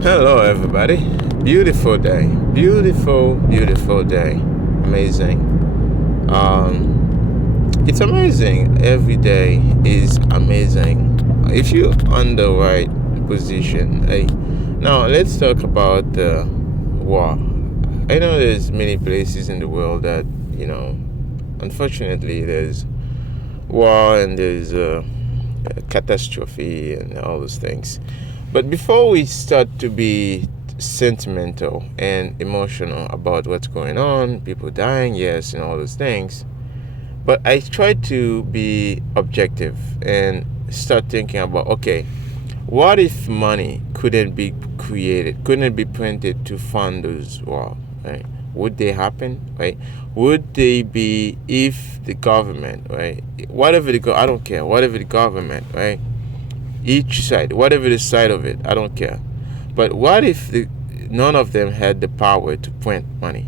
Hello, everybody. Beautiful day. Beautiful, beautiful day. Amazing. It's amazing. Every day is amazing. If you're on the right position. Now, let's talk about the war. I know there's many places in the world that, unfortunately, there's war and there's catastrophe and all those things. But before we start to be sentimental and emotional about what's going on, people dying, yes, and all those things, but I try to be objective and start thinking about, okay, what if money couldn't be created, couldn't be printed to fund those wars, right? Would they happen, right? Would they be if the government, right? I don't care, whatever the government, right? Each side, whatever the side of it, I don't care. But what if none of them had the power to print money?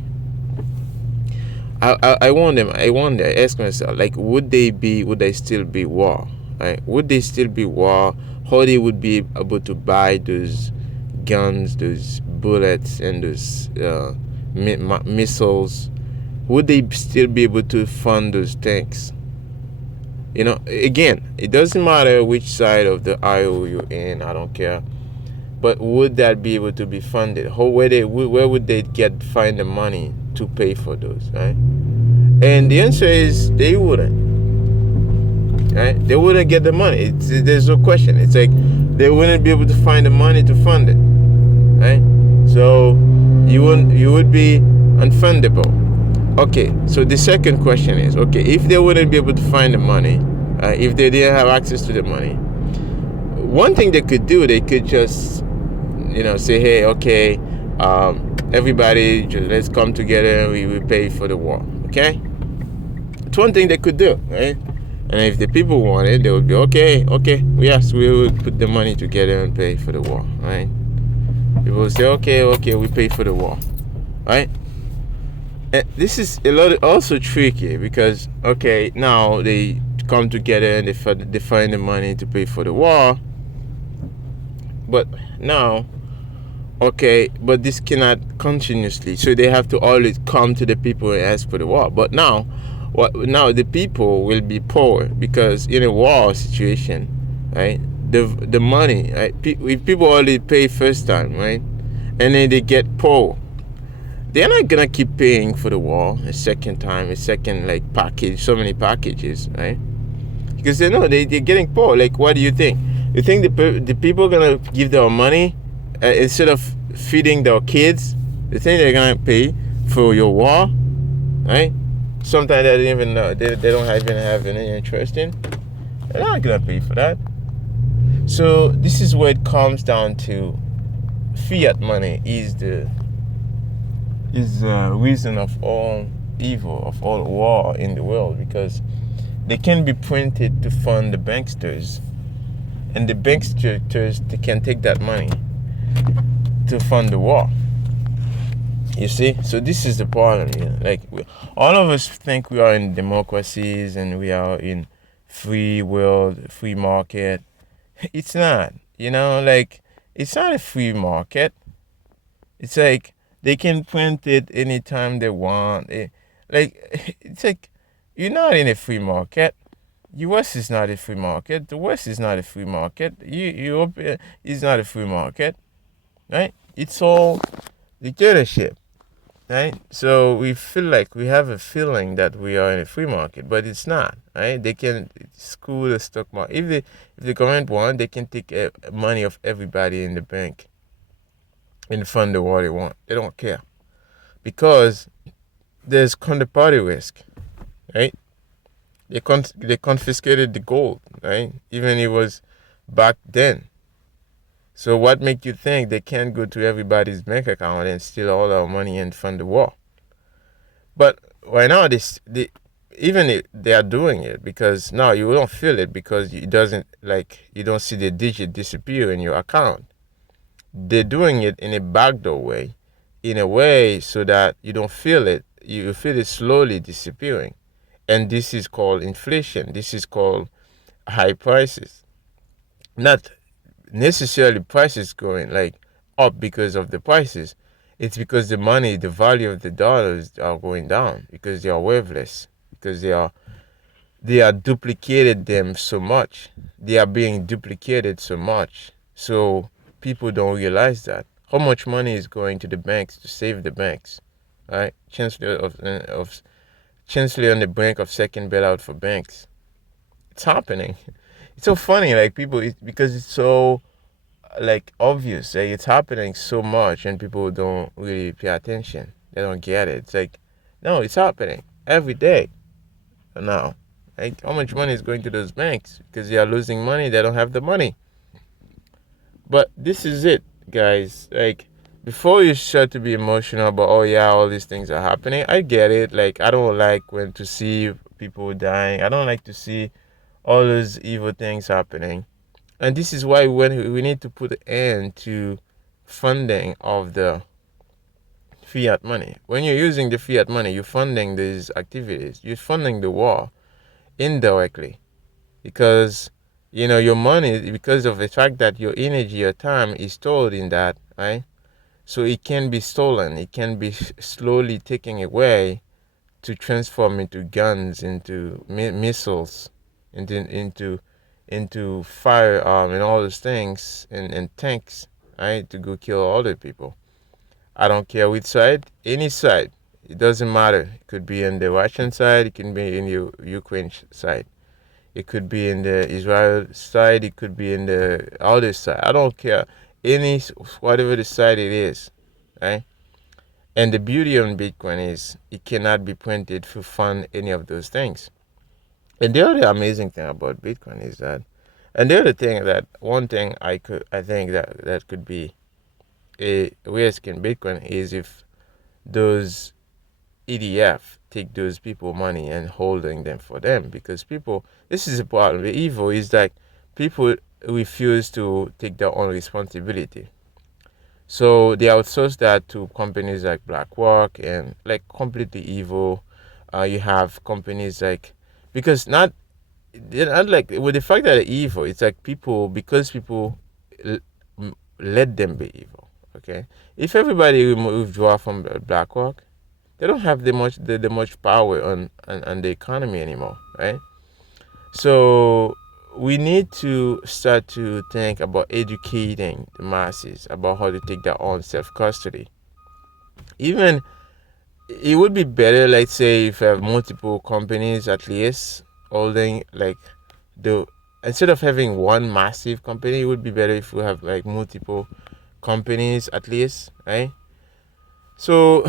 I ask myself, like, would they still be war? Right? Would they still be war? How they would be able to buy those guns, those bullets, and those missiles? Would they still be able to fund those tanks? Again, it doesn't matter which side of the aisle you're in. I don't care. But would that be able to be funded? Where would they find the money to pay for those, right? And the answer is they wouldn't. Right? They wouldn't get the money. There's no question. It's like they wouldn't be able to find the money to fund it, right? So you would be unfundable. Okay, so the second question is, okay, if they wouldn't be able to find the money, if they didn't have access to the money, one thing they could do, they could just, say, hey, okay, everybody, let's come together and we will pay for the war, okay? It's one thing they could do, right? And if the people want it, they would be, okay, yes, we will put the money together and pay for the war, right? People will say, okay, we pay for the war, right? And this is also tricky because, okay, now they come together and they find the money to pay for the war. But now, okay, but this cannot continuously. So they have to always come to the people and ask for the war. But now the people will be poor because in a war situation, right, the money, right, if people only pay first time, right, and then they get poor, they're not gonna keep paying for the war a second package, so many packages, right? Because they know they're getting poor. Like, what do you think? You think the people are gonna give their money instead of feeding their kids? You think they're gonna pay for your war, right? Sometimes they don't even know, they don't even have any interest in. They're not gonna pay for that. So this is where it comes down to. Fiat money is the reason of all evil, of all war in the world, because they can be printed to fund the banksters, and the banksters, they can take that money to fund the war. You see, so this is the problem here. Like, all of us think we are in democracies and we are in free world, free market. It's not. Like, it's not a free market. It's like they can print it anytime they want. It's like you're not in a free market. US is not a free market. The West is not a free market. Europe is not a free market, right? It's all dictatorship, right? So we have a feeling that we are in a free market, but it's not, right? They can screw the stock market. If the government want, they can take money of everybody in the bank and fund the war they want. They don't care because there's counterparty risk, right? They confiscated the gold, right? Even it was back then. So what make you think they can't go to everybody's bank account and steal all our money and fund the war? But right now, they are doing it because now you don't feel it because you don't see the digit disappear in your account. They're doing it in a backdoor way, in a way so that you don't feel it. You feel it slowly disappearing. And this is called inflation. This is called high prices. Not necessarily prices going, like up because of the prices. It's because the value of the dollars are going down because they are worthless, because they are duplicated them so much. They are being duplicated so much. So people don't realize that. How much money is going to the banks to save the banks? Right? Chancellor on the brink of second bailout for banks. It's happening. It's so funny, like because it's so like obvious. Like it's happening so much, and people don't really pay attention. They don't get it. It's like, no, it's happening every day now. Like how much money is going to those banks because they are losing money. They don't have the money. But this is it, guys. Like before you start to be emotional about, oh yeah, all these things are happening. I get it. Like I don't like when to see people dying. I don't like to see all those evil things happening. And this is why when we need to put an end to funding of the fiat money. When you're using the fiat money, you're funding these activities. You're funding the war indirectly because your money, because of the fact that your energy, your time is stored in that, right? So it can be stolen. It can be slowly taken away to transform into guns, into missiles, into firearm and all those things, and tanks, right, to go kill other people. I don't care which side, any side. It doesn't matter. It could be in the Russian side. It can be in the Ukraine side. It could be in the Israel side. It could be in the other side. I don't care. Whatever the side it is, right? And the beauty on Bitcoin is it cannot be printed to fund any of those things. And the other amazing thing about Bitcoin is that, and the other thing that one thing I think that could be a risk in Bitcoin is if those EDF take those people money and holding them for them, because people, this is a problem. The evil is like people refuse to take their own responsibility. So they outsource that to companies like BlackRock and like completely evil. You have companies like, because they're not like, with the fact that they're evil, it's like because people let them be evil. Okay, if everybody withdraw from BlackRock, they don't have the much power on the economy anymore, right? So we need to start to think about educating the masses about how to take their own self-custody. Even it would be better, let's say, if you have multiple companies at least holding, like, the instead of having one massive company, it would be better if we have like multiple companies at least, right? So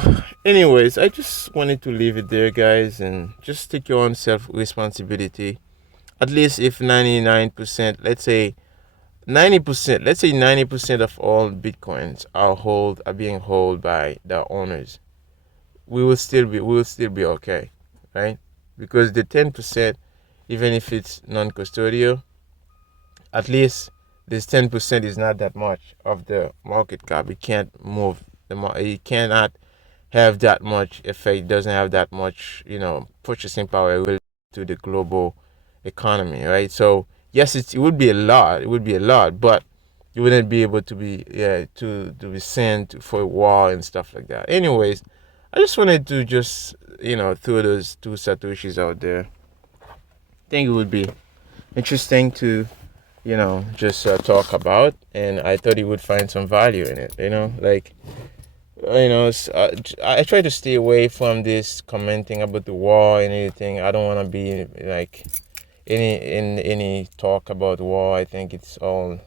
anyways, I just wanted to leave it there, guys, and just take your own self responsibility. At least if 99%, let's say 90%, let's say 90% of all bitcoins are being held by their owners, we will still be okay, right? Because the 10%, even if it's non-custodial, at least this 10% is not that much of the market cap. It can't move it cannot have that much effect. It doesn't have that much, purchasing power relative to the global economy, right? So yes, it would be a lot. It would be a lot, but you wouldn't be able to be to be sent for a war and stuff like that. Anyways, I just wanted to just throw those two satoshis out there. I think it would be interesting to just talk about, and I thought he would find some value in it. Like, I try to stay away from this commenting about the war and anything. I don't want to be like any talk about war. I think it's all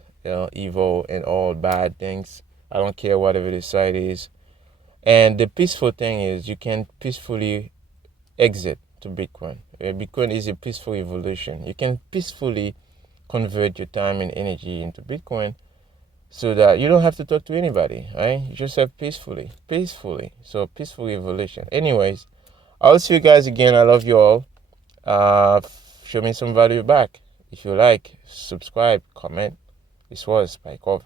evil and all bad things. I don't care whatever the side is. And the peaceful thing is you can peacefully exit to Bitcoin. Bitcoin is a peaceful evolution. You can peacefully convert your time and energy into Bitcoin so that you don't have to talk to anybody, right? You just have peacefully. So peaceful evolution. Anyways, I'll see you guys again. I love you all. Show me some value back. If you like, subscribe, comment. This was Spike Over.